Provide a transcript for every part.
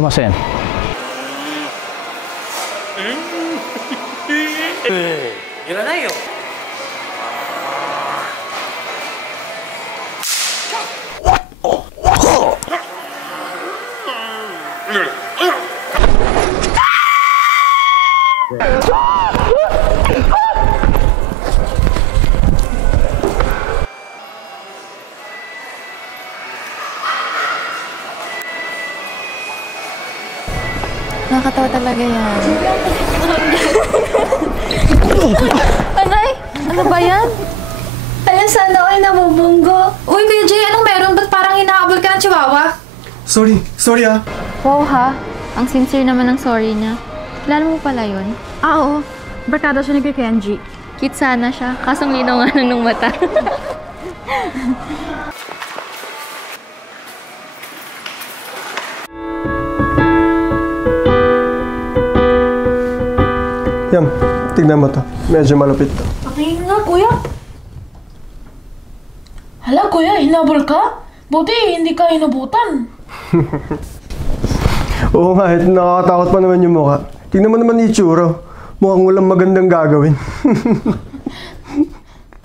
Sumasen. 일어나요. Nakakatawa talaga yan. Anay? Ano ba yan? Alam, sana ako ay nabubunggo. Uy, Kuya Jay, anong meron? Ba't parang hinahabol ka ng chihuahua? Sorry ah. Wow ha, ang sincere naman ng sorry niya. Kilala mo pala yun? Oo. Barkada siya ni Kuya Kenji. Cute sana siya, kasong linaw nga ng mata. Yan, tignan mo to. Medyo malupit to. Patingin nga, Kuya. Hala, Kuya, hinabol ka? Buti, hindi ka hinubutan. Oo nga, nakakatakot pa naman yung mukha. Tignan mo naman yung itsura. Mukhang walang magandang gagawin.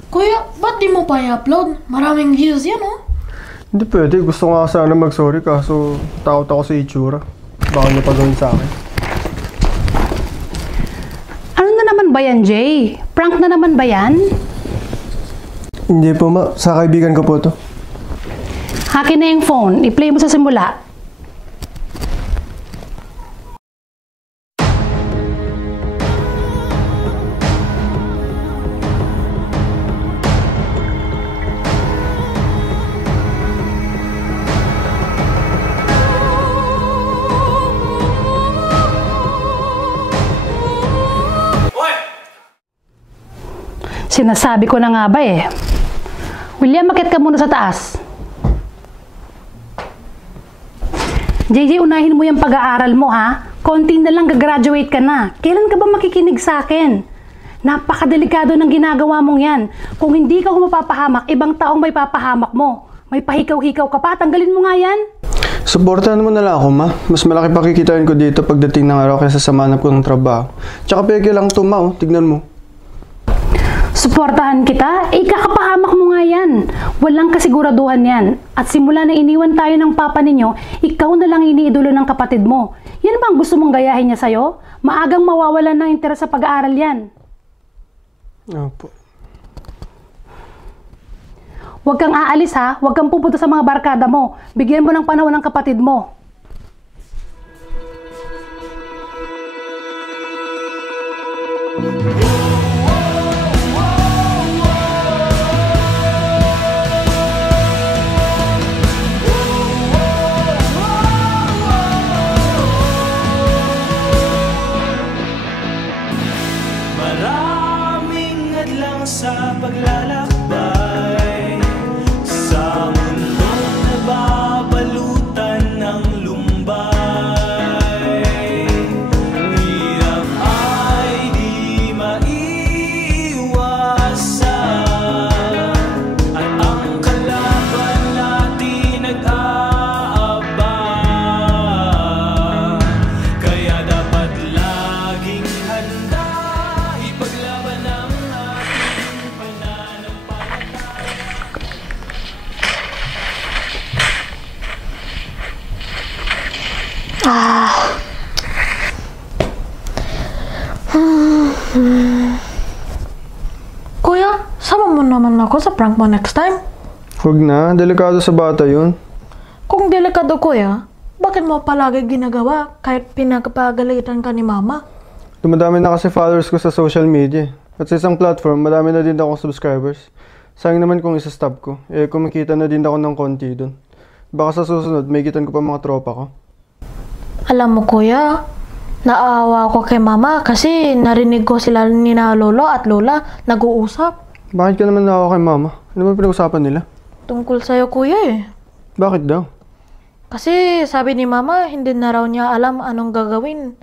Kuya, ba't di mo pa i-upload? Maraming views yan, oh. Hindi pwede. Gusto nga sana mag-sorry kaso takot ako sa itsura. Baka niya pa gawin sa akin. Ano na naman ba yan, Jay? Prank na naman ba yan? Hindi po ma. Sa kaibigan ko po to. Hakin na yung phone. I-play mo sa simula. Sinasabi ko na nga ba eh. William, makit ka muna sa taas. JJ, unahin mo yung pag-aaral mo ha. Konti na lang gagraduate ka na. Kailan ka ba makikinig sa akin? Napakadelikado ng ginagawa mong yan. Kung hindi ka mapapahamak, ibang taong may papahamak mo. May pahikaw-hikaw ka pa, tanggalin mo nga yan. Suportahan mo na lang ako ma. Mas malaki pa kikitain ko dito pagdating ng araw kaysa sa manap ko ng trabaho. Tsaka peke lang ito ma, oh. Tignan mo. Suportahan kita? Eh, kakapahamak mo nga yan. Walang kasiguraduhan yan. At simula na iniwan tayo ng papa ninyo, ikaw na lang iniidolo ng kapatid mo. Yan ba ang gusto mong gayahin niya sa'yo? Maagang mawawalan ng interes sa pag-aaral yan. Opo. Huwag kang aalis ha. Huwag kang pupunta sa mga barkada mo. Bigyan mo ng panahon ng kapatid mo. Sa paglalakbay sa mundong nababalutan ng lumbay, hirap ay di maiwasan at ang kalaban natin nag-aabang, kaya dapat laging handa ipaglaban ang Kuya, sama mo naman ako sa prank mo next time. Huwag na. Delikado sa bata yun. Kung delikado, Kuya, bakit mo palagi ginagawa kahit pinagpagalitan ka ni Mama? Dumadami na kasi followers ko sa social media. At sa isang platform, madami na din akong subscribers. Sayang naman kung isa-stop ko. Eh, kumikita na din ako ng konti dun. Baka sa susunod, may kitan ko pa mga tropa ko. Alam mo, Kuya, naawa ako kay Mama kasi narinig ko sila ni na Lolo at Lola nag-uusap. Bakit ka naman naawa kay Mama? Ano ba pinag-usapan nila? Tungkol sa'yo, Kuya eh. Bakit daw? Kasi sabi ni Mama, hindi na raw niya alam anong gagawin.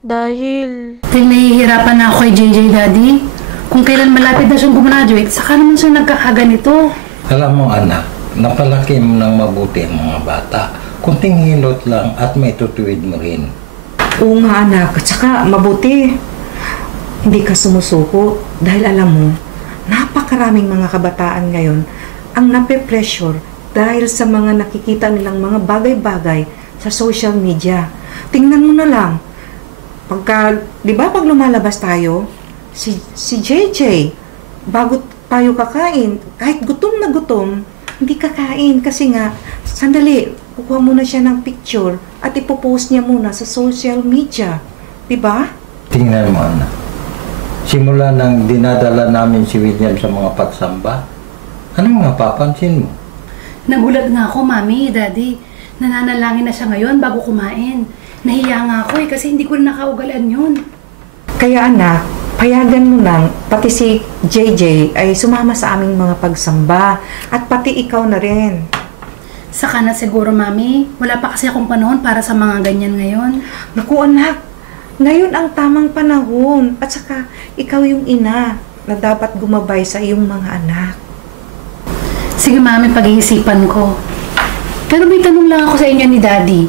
Dahil... Nahihirapan na ako kay JJ, Daddy. Kung kailan malapit na siyang gumraduate, saka naman siya nagkakaganito. Alam mo anak, napalaki mo ng mabuti ang mga bata. kunting hilot lang at may tutuwid mo rin. Oo nga anak, at saka mabuti. Hindi ka sumusuko dahil alam mo, napakaraming mga kabataan ngayon ang nape-pressure dahil sa mga nakikita nilang mga bagay-bagay sa social media. Tingnan mo na lang, di ba pag lumalabas tayo, si JJ, bago tayo kakain, kahit gutom na gutom, hindi kakain kasi nga, sandali, kukuha muna siya ng picture at ipopost niya muna sa social media. Diba? Tingnan mo, anak. Simula nang dinadala namin si William sa mga pagsamba, anong napapansin mo? Nagulat nga ako, Mami, Daddy. Nananalangin na siya ngayon bago kumain. Nahiya nga ako kasi hindi ko rin nakaugalan yun. Kaya anak, payagan mo lang, pati si JJ ay sumama sa aming mga pagsamba at pati ikaw na rin. Saka na siguro, Mami. Wala pa kasi akong panahon para sa mga ganyan ngayon. Naku anak, ngayon ang tamang panahon at saka ikaw yung ina na dapat gumabay sa iyong mga anak. Sige, Mami, pag-iisipan ko. Pero may tanong lang ako sa inyo ni Daddy.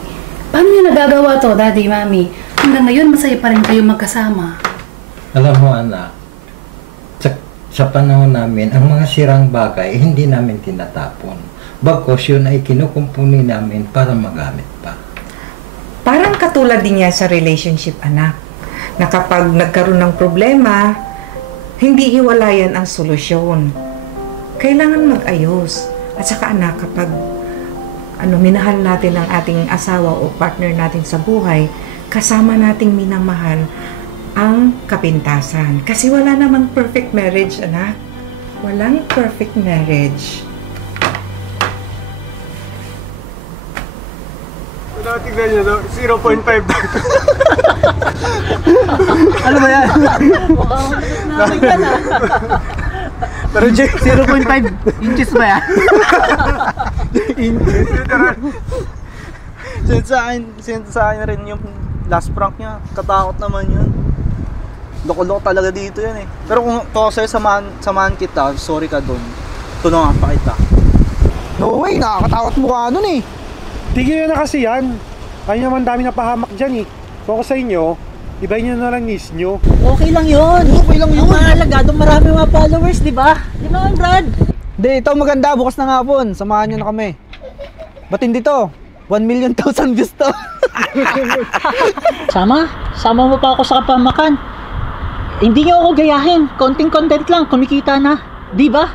Paano niyo nagagawa to, Daddy, Mami? Hanggang ngayon, masaya pa rin kayo magkasama. Alam mo, anak, sa panahon namin, ang mga sirang bagay, hindi namin tinatapon. Bagkos yun ay kinukumpuni namin para magamit pa. Parang katulad din yan sa relationship, anak. Na kapag nagkaroon ng problema, hindi hiwalayan ang solusyon. Kailangan mag-ayos. At saka anak, kapag minahal natin ang ating asawa o partner natin sa buhay, kasama nating minamahal ang kapintasan. Kasi wala namang perfect marriage, anak. Walang perfect marriage. Tignan nyo, no? 0.5. Ano ba yan? Pero Jay, 0.5 inches ba yan? inches. Send sa akin rin yung last prank niya. Katakot naman yun. Loko-loko talaga dito yan eh. Pero kung to sa'yo, samahan kita, sorry ka dun. Tulungan pa kita. No way, nakakatakot mukha nun eh. Tigil na kasi yan. Ayun naman dami na pahamak dyan eh. Kung ako sa inyo, ibahin nyo na lang niche nyo. Okay lang yun. Okay lang yun. Ang mahalaga, doon marami mga followers, di ba? Di ba, Brad? Hindi, ito maganda. Bukas na nga po. Samahan nyo na kami. Ba't hindi to? 1,000,000 views to. Sama mo pa ako sa kapamakan. Hindi nyo ako gayahin. Konting content lang, kumikita na. Di ba?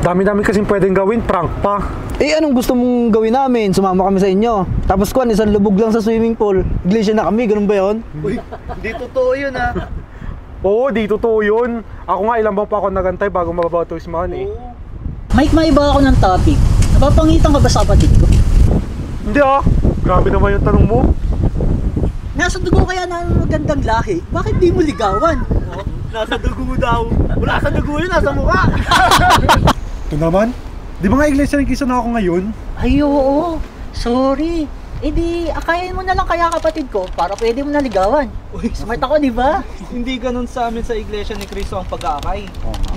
Dami-dami kasing pwedeng gawin, prank pa. Eh, anong gusto mong gawin namin? Sumama kami sa inyo. Tapos isang lubog lang sa swimming pool. Iglesia na kami, ganun ba yun? Uy, di totoo yun ha. Oo, di totoo yun. Ako nga ilang buwan pa ako nagantay bago mababautismahan eh. Mike, maiba ako ng topic. Napapangitan ka ba sa kapatid ko? Hindi ah, grabe naman yung tanong mo. Nasa dugo kaya na magandang lahi. Bakit di mo ligawan? Oh, nasa dugo daw. Wala sa dugo yun, nasa mukha. Ito naman, di ba nga iglesia ng kisa na ako ngayon? Ay, oo. Sorry. Eh di, akayin mo na lang kaya kapatid ko para pwede mo naligawan. Uy, smart ako, di ba? Hindi ganun sa amin sa Iglesia ni Cristo ang pag-aakay.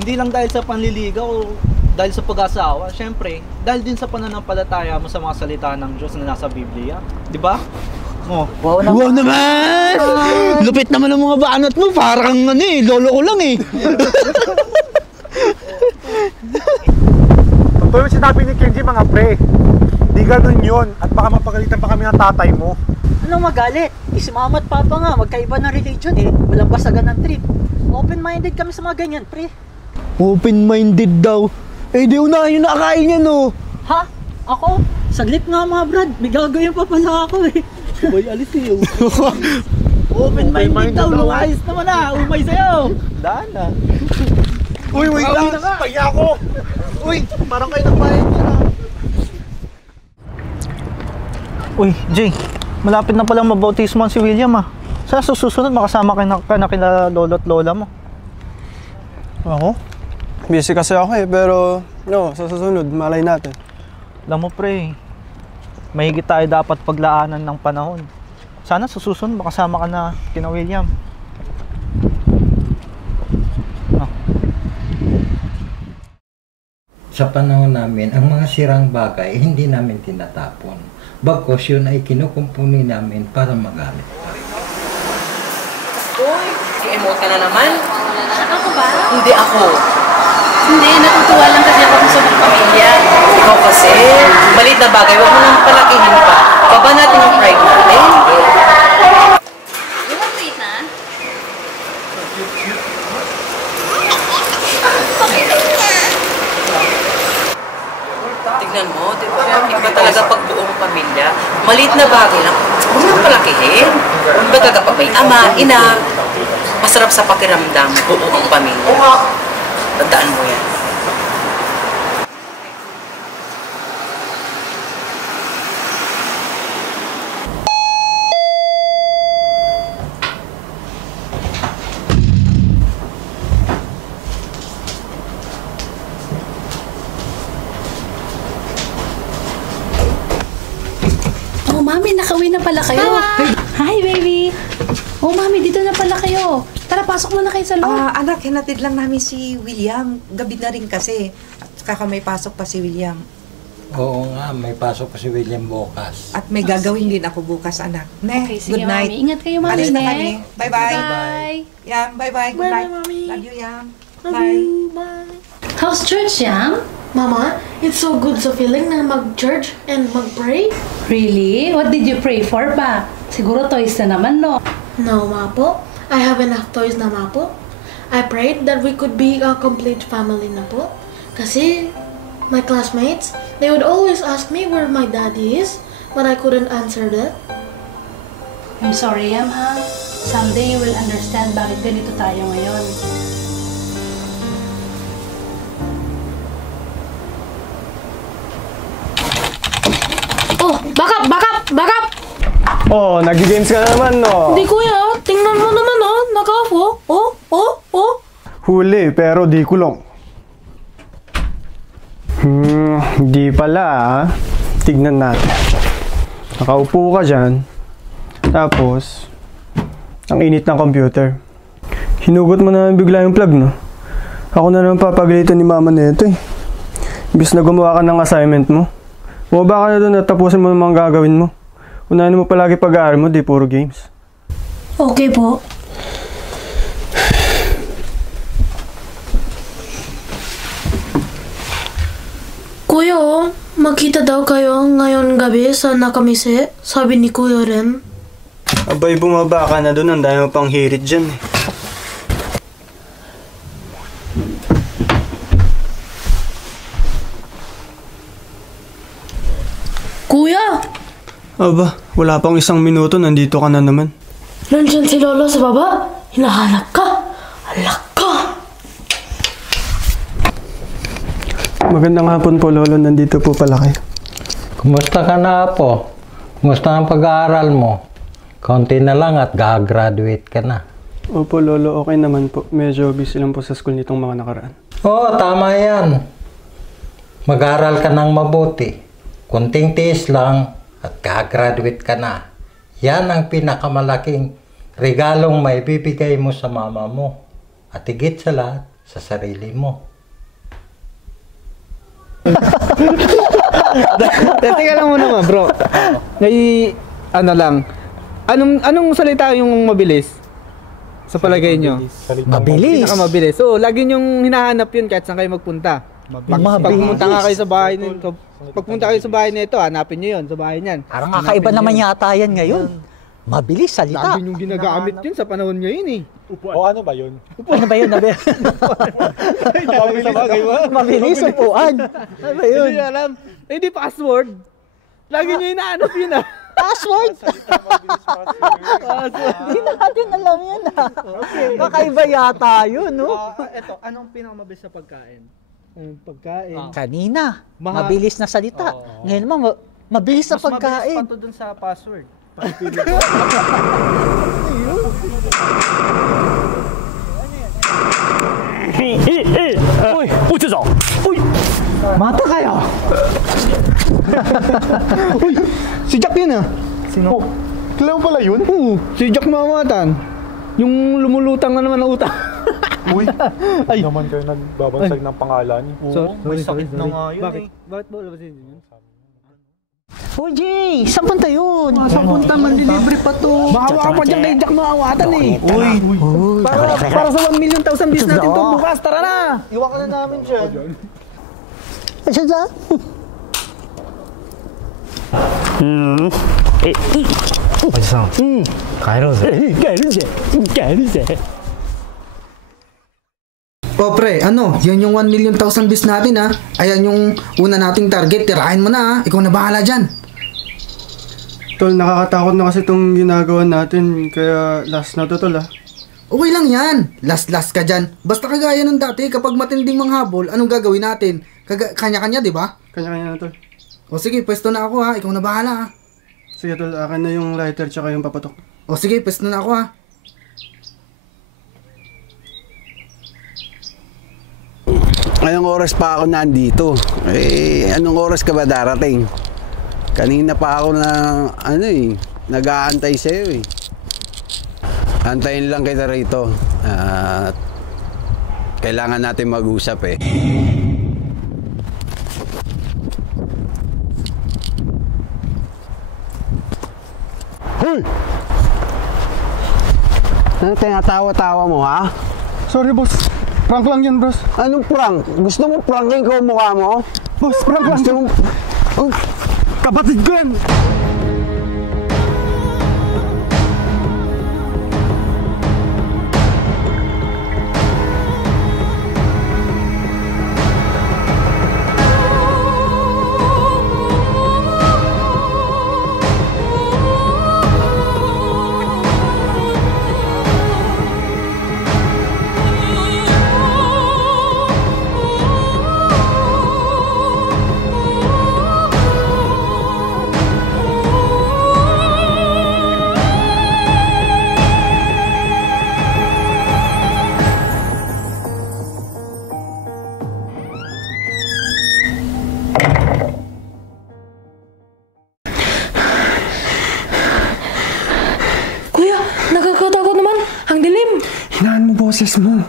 Hindi lang dahil sa panliligaw o dahil sa pag-asawa. Siyempre, dahil din sa pananampalataya mo sa mga salita ng Diyos na nasa Biblia. Di ba? Oh. Wow naman! Lupit naman ang mga banat mo. Parang lolo ko lang eh. Totoo yung sinabi ni Kenji mga pre. Di ganun yun at baka mapagalitan pa kami ng tatay mo. Anong magalit? Si mama at papa nga, magkaiba ng religion eh. Walang basagan ng trip. Open-minded kami sa mga ganyan, pre. Open-minded daw? Eh di unahin yung nakakain yan oh. Ha? Ako? Saglit nga mga brad, may gagawin pa pala ako eh. Sabay alis eh. Open-minded daw, ayos naman ah. Umay sa'yo. Daan na. Uy, wait lang! Paya ako! Uy, parang kayo nagbayad niya na. Uy, Jay, malapit na palang mabautismo si William ah. Sa susunod makasama ka na kila lolo at lola mo. Ako? Busy kasi ako eh, pero sa susunod, malay natin. Alam mo pre, mahigit tayo dapat paglaanan ng panahon. Sana sa susunod makasama ka na kina William. sa panahon namin, ang mga sirang bagay, hindi namin tinatapon. Bagkos yun ay kinukumpuni namin para magamit. Uy, i-emote ka na naman. Ako ba? Hindi ako. Hindi, natutuwa lang kasi ako sa mga pamilya. Ikaw kasi, maliit na bagay, huwag mo nang palakihin pa. Baba natin yung pride natin. You want to eat na? Tignan mo, di ba? Iba talaga pag buong pamilya. Maliit na bagay lang, huwag nang palakihin. Iba talaga pag may ama, ina, masarap sa pakiramdam, buong pamilya. Tandaan mo yan. Oh, Mami, nakauwi na pala kayo. Hi, baby. Oh, Mami, dito na pala kayo. Tara, pasok muna kayo sa loob. Anak, hinatid lang namin si William. Gabi na rin kasi. At saka may pasok pa si William. Oo nga, may pasok pa si William bukas. At may gagawin din ako bukas, anak. Ne, Okay, sige, good night. Mami. Ingat kayo, Mami. Alis na Ne. kami. Bye-bye. Bye. Yam, bye-bye. Good night. Love you, Yam. Bye. How's church, Yam? Mama, it's so good sa feeling na mag-church and mag-pray. Really? What did you pray for ba? Siguro toys na naman, no? No, ma po. I have enough toys na, ma po. I prayed that we could be a complete family na po. Kasi my classmates, they would always ask me where my daddy is, but I couldn't answer that. I'm sorry, Yam, ha? Someday you will understand bakit ganito tayo ngayon. Oh, back up! Oh, nag-games ka na naman, no? Hindi kuya, tingnan mo naman naka-off oh. Huli, pero di kulong. Di pala Tignan natin. Nakaupo ka dyan. Tapos, ang init ng computer. Hinugot mo na bigla yung plug, no? Ako na naman papagalitan ni mama nito eh. Imbis na gumawa ka ng assignment mo. Bumaba ka na doon at tapusin mo ng mga gagawin mo. Unahin mo palagi pag-aaral mo, di puro games. Okay po. Kuya, magkita daw kayo ngayon gabi sa Nakamise, sabi ni Kuya Ren. Abay, bumaba ka na doon. Ang dami mo pang hirit dyan eh. Kuya! Aba, wala pang isang minuto, nandito ka na naman. Nandiyan si Lolo sa baba. Hinahanap ka. Alak ka. Magandang hapon po, Lolo. Nandito po pala kayo. Kumusta ka na po? Kumusta ang pag-aaral mo? Konti na lang at gagraduate ka na. Opo, Lolo. Okay naman po. Medyo busy lang po sa school nitong mga nakaraan. Oo, tama yan. Mag-aral ka ng mabuti. Kunting tiis lang at gagraduate ka na. Yan ang pinakamalaking regalong may bibigay mo sa mama mo. At higit sa lahat, sa sarili mo. Teka lang muna bro. May ano lang. Anong salita yung mabilis? Sa palagay nyo? Mabilis. Pinakamabilis. So, lagi nyong hinahanap yun kahit saan kayo magpunta. Pag pumunta nga kayo sa bahay nito, pagpunta kayo sa bahay nito, hanapin nyo yun sa bahay niyan. Parang kakaiba naman yata yan ngayon. Mabilis salita. Lagi nyong ginagamit yun sa panahon ngayon eh. O ano ba yun? Ano ba yun? Mabilis upuan. Ano ba yun? Hindi alam. Hindi password. Lagi nyo hinahanap yun ah. Password? Hindi na natin alam yan ah. Kakaiba yata yun, no? Eto, anong pinakamabilis sa pagkain? Pagkain. Kanina, mabilis na salita. Ngayon naman, mabilis na pagkain. Mas mabilis pa to dun sa password. Uy! Uy! Uy! Mata kayo! Uy! Si Jack yun ah! Sino? Kilala mo pala yun? Oo, si Jack Mamatan. Yung lumulutang na naman ng utang. Uy, ay naman kayo nagbabansag ng pangalan. May sakit na nga yun eh. Bakit mo labasin yun? Oh, Jay! Saan punta yun? Saan punta? Manlilibre pa to. Mahawa pa dyan kay Jack maawatan eh. Uy! Para sa 1 million thousand bis natin to bukas. Tara na! Iwan ka na namin dyan. Asya dyan? O pre, ano? Yan yung 1 million thousand bis natin ha. Ayan yung una nating target. Tirahin mo na ha. Ikaw na bahala dyan. Tol, nakakatakot na kasi itong ginagawa natin. Kaya last na to, tol ha. Okay lang yan. Last ka dyan. Basta kagaya ng dati, kapag matinding manghabol, anong gagawin natin? Kanya-kanya, di ba? Kanya-kanya na, tol. O sige, pwesto na ako ha. Ikaw na bahala ha. Sige, tol. Akin na yung lighter tsaka yung papatok. O sige, pwesto na ako ha. Anong oras pa ako nandito? Anong oras ka ba darating? Kanina pa ako nag-aantay sa'yo eh. Antayin lang kita rito. Kailangan natin mag-usap eh. Hoy! Ano tinatawa-tawa mo ha? Sorry boss, prank lang yan boss. Anong prank? Gusto mo prankin ko ang mukha mo? Boss, prank lang. Gusto mo... Oh. Kapatid ko yan! Nakakatakot naman. Ang dilim. Hinaan mo boses mo.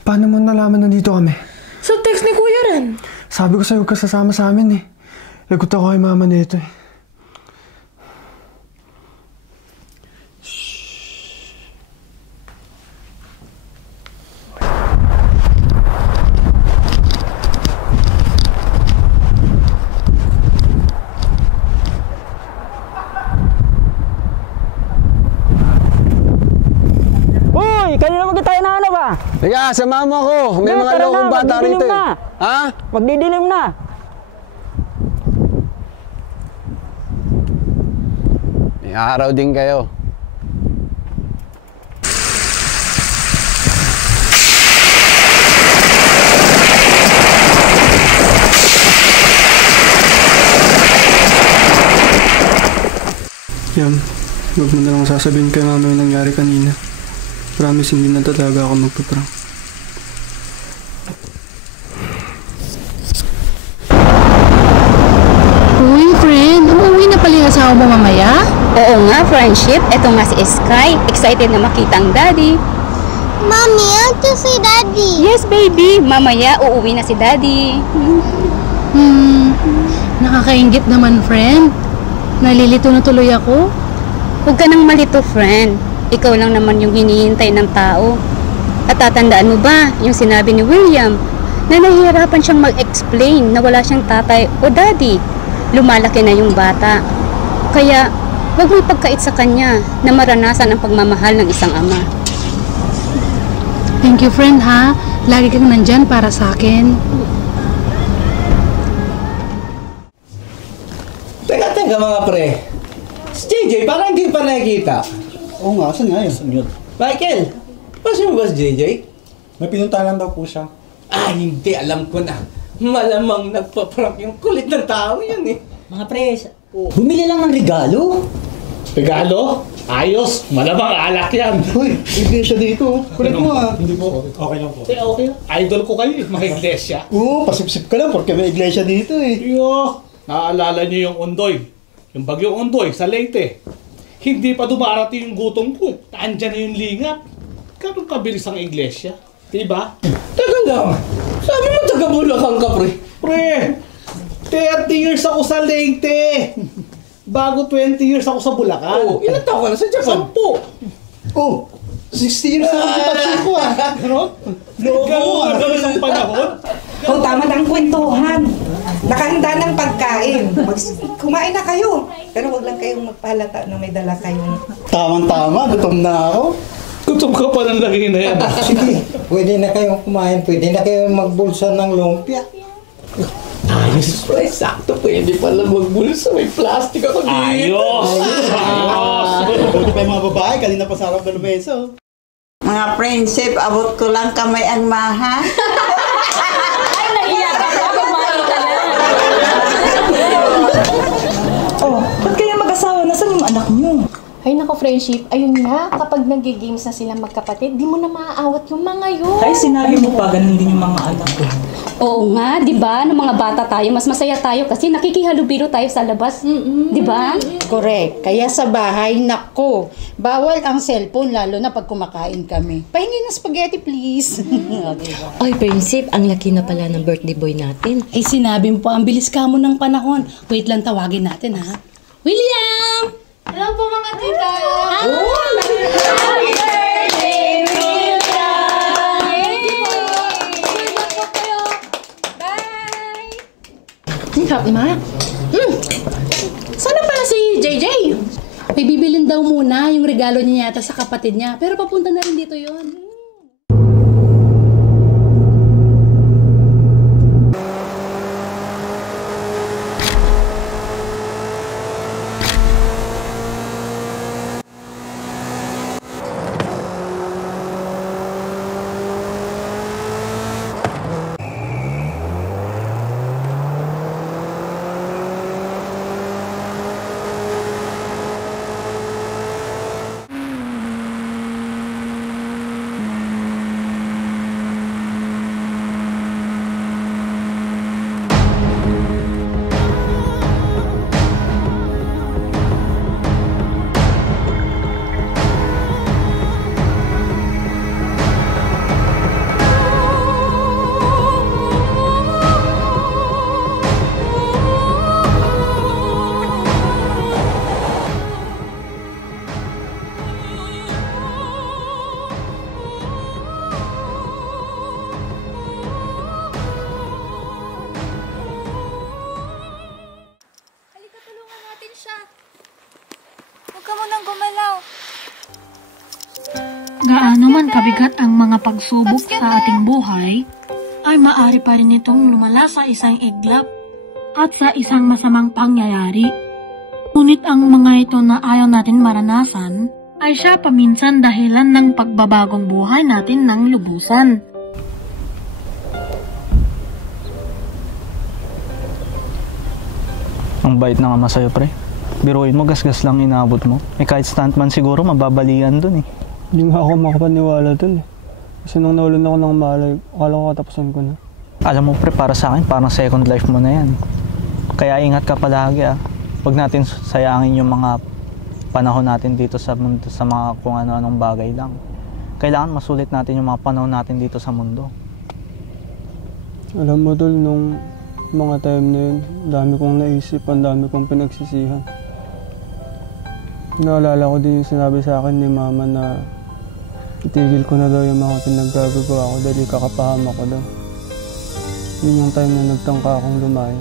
Paano mo nalaman nandito kami? Sa text ni Kuya Ren. Sabi ko sa'yo, huwag ka sasama sa amin eh. Lagot ako kay mama nito eh. Kanina mo tayo na ano ba? Kaya, sama mo ako. May mga lokong bata rito eh. Ha? Magdidilim na. May araw din kayo. Yan, huwag mo na lang sasabihin kay mama yung nangyari kanina. Promise, hindi na talaga ako magpaprank. Uy, friend, umuwi na pala yung asawa mo mamaya? Oo nga, friendship. Ito nga si Sky. Excited na makita ang daddy. Mommy, I want to see daddy. Yes, baby. Mamaya, uuwi na si daddy. Nakakaingit naman, friend. Nalilito na tuloy ako. Huwag ka nang malito, friend. Ikaw lang naman yung hinihintay ng tao. At tatandaan mo ba yung sinabi ni William na nahihirapan siyang mag-explain na wala siyang tatay o daddy? Lumalaki na yung bata. Kaya, huwag mo ipagkait sa kanya na maranasan ang pagmamahal ng isang ama. Thank you, friend, ha? Lagi kang nandyan para sa akin. Teka mga pre. Si JJ, parang hindi pa nakikita. Oo nga, saan nga yun? Michael, paano mo ba si JJ? May pinuntahan daw po siya. Hindi. Alam ko na. Malamang nagpa-prank yung kulit ng tao yan eh. Mga pre, bumili lang ng regalo. Regalo? Ayos. Malamang alak yan. Uy, iglesia dito. Kulit mo ah. Hindi po. Okay lang po. Okay. Idol ko kayo, mga iglesia. Oo, pasipsip ka lang porque may iglesia dito eh. Yo, naalala niyo yung Undoy. Yung bagyong Undoy sa Leyte. Hindi pa dumarating yung gutom ko. Andyan na yung lingap. ganun kabilis ang iglesia. Diba? Teka lang. Sabi mo taga Bulacan ka, pre. Pre, 30 years ako sa Leyte. Bago 20 years ako sa Bulacan. Oh, ilan taon ka na sa Japan? 10. Oh, 60 years na kita ko ah. Ganon? Ganon ang panahon? Kung tama na ang kwentuhan. Nakahanda ng pagkain. Kumain na kayo. Pero wag lang kayong magpalata na may dala kayong... Tama, gutom na ako. Gutom ka pa ng lagi na yan. Sige, pwede na kayong kumain, pwede na kayong magbulsa ng lumpia. Ayos, pre. Sakto, pwede pala magbulsa. May plastic ako dito. Ayos! Buti pa yung mga babae, kanina pa sa harap ng mesa. Mga friendship, abot ko lang kamay ang maha. Ay, nahiya ka pa. Kumain ka na. Oh, ba't kayo mag-asawa? Nasaan yung anak niyo? Ay nako friendship, ayun nga, kapag nag-games na sila magkapatid, di mo na maaawat yung mga yun. Ay, sinabi mo pa, ganun din yung mga anak ko. Oo nga, di ba? Nung mga bata tayo, mas masaya tayo kasi nakikihalubilo tayo sa labas. Di ba? Correct. Kaya sa bahay, nako, bawal ang cellphone lalo na pag kumakain kami. Pahingi ng spaghetti, please. Diba? Oy, Prinsip, ang laki na pala ng birthday boy natin. Ay, sinabi mo po, ang bilis ka mo ng panahon. Wait lang, tawagin natin ha. William! Hello po mga tita! Happy birthday, William! Bye! Ma? Sana pala si JJ? May bibilin daw muna yung regalo niya yata sa kapatid niya. Pero papunta na rin dito yon. Gaano man kabigat ang mga pagsubok sa ating buhay, ay maaari pa rin itong lumala sa isang iglap at sa isang masamang pangyayari. Ngunit ang mga ito na ayaw natin maranasan, ay siya paminsan dahilan ng pagbabagong buhay natin ng lubusan. Ang bait na nga sa'yo, pre. Biruin mo, gasgas lang inabot mo. Kahit stuntman siguro, mababalian dun eh. Hindi nga ako makapaniwala dun eh. Kasi nung nawalan ako ng malay, akala ko katapusan ko na. Alam mo, pre, para sa akin, parang second life mo na yan. Kaya ingat ka palagi ah. Huwag natin sayangin yung mga panahon natin dito sa mundo, sa mga kung ano-anong bagay lang. Kailangan masulit natin yung mga panahon natin dito sa mundo. Alam mo, Dol, nung mga time na yun, dami kong naisip, ang dami kong pinagsisihan. Naalala ko din yung sinabi sa akin ni Mama na itigil ko na daw yung mga pinaggagawa ko dahil kakapahama ko daw. Yun yung time na nagtangka akong lumayo.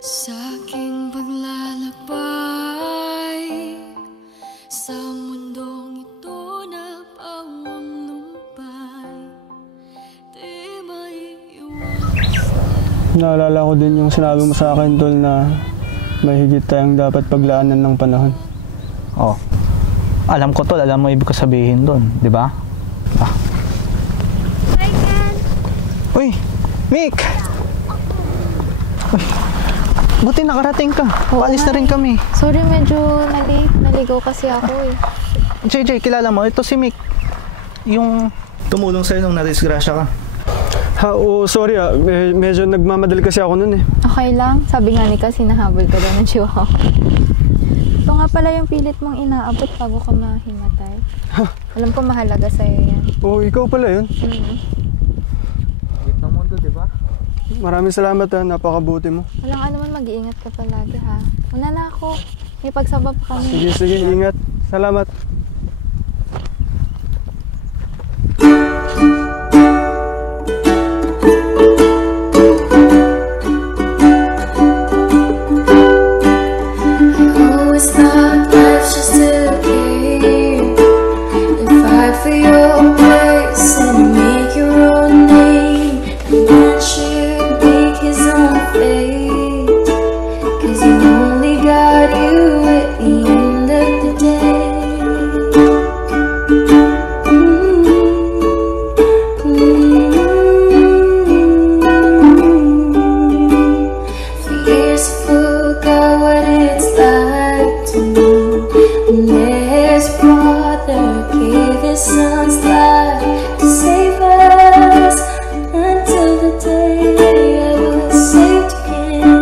Sa aking paglalakbay sa mundong ito na pawang lumpay, di may Naalala ko din yung sinabi mo sa akin, Tol, na may higit tayong dapat paglaanan ng panahon. Oh. Alam ko, Tol, alam mo ibig ko sabihin doon, di ba? Ah. Hi, Ken! Uy! Mick! Uy! Buti nakarating ka. Paalis na rin kami. Sorry, medyo naligaw kasi ako eh. JJ, kilala mo? Ito si Mick. Yung tumulong sa'yo nung nadisgrasya ka. Oo, sorry medyo nagmamadali kasi ako nun eh. Okay lang. Sabi nga ni kasi nahabol ka daw ng chihuahua. Ito nga pala yung pilit mong inaabot bago ka mahimatay. Alam ko mahalaga sa'yo yan. Oo, ikaw pala yun. Git ng mundo, di ba? Maraming salamat ha, napakabuti mo. Walang anuman, mag-iingat ka palagi ha. Una na ako. May pagsaba pa kami. Sige, ingat. Salamat. Always thought life's just a game, and fight for your place and make your own name. And man should make his own fate, 'cause you only got you at the end of the day. For years I forgot what it's like to know a less brother gave his son's life to save us, until the day I was saved again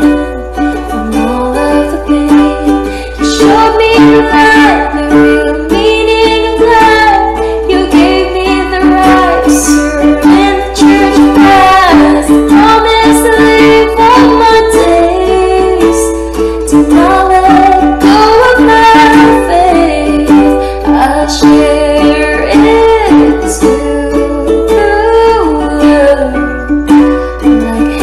from all of the pain. You showed me the light, the real meaning of life. You gave me the right to serve in the church of Christ. Promise to live all my days, to not let go of my faith. I'll share it too,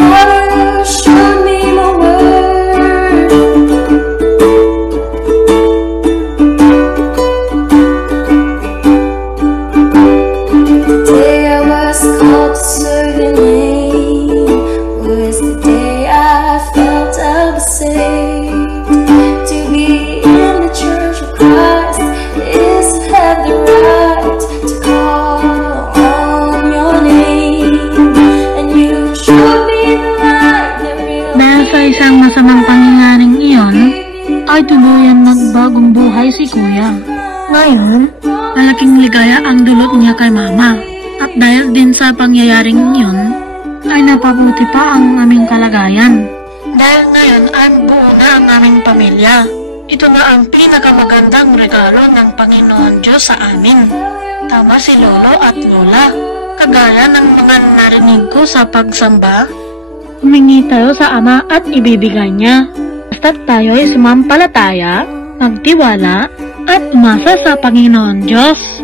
like how you showed me my word. The day I was called to serve your name was the day I felt I was saved. To be in the church of Christ is to have the right to call on your name. And you showed me the light, the real Dahil sa isang masamang pangyayaring iyon, ay tuluyan nagbagong buhay si Kuya. Ngayon, malaking ligaya ang dulot niya kay Mama. At dahil din sa pangyayaring iyon, ay napabuti pa ang aming kalagayan. Dahil ngayon ay buo na ang aming pamilya. Ito na ang pinakamagandang regalo ng Panginoon Diyos sa amin. Tama si Lolo at Lola. Kagaya ng mga narinig ko sa pagsamba, humingi tayo sa Ama at ibibigay niya. Basta't tayo ay sumampalataya, magtiwala, at umasa sa Panginoon Diyos.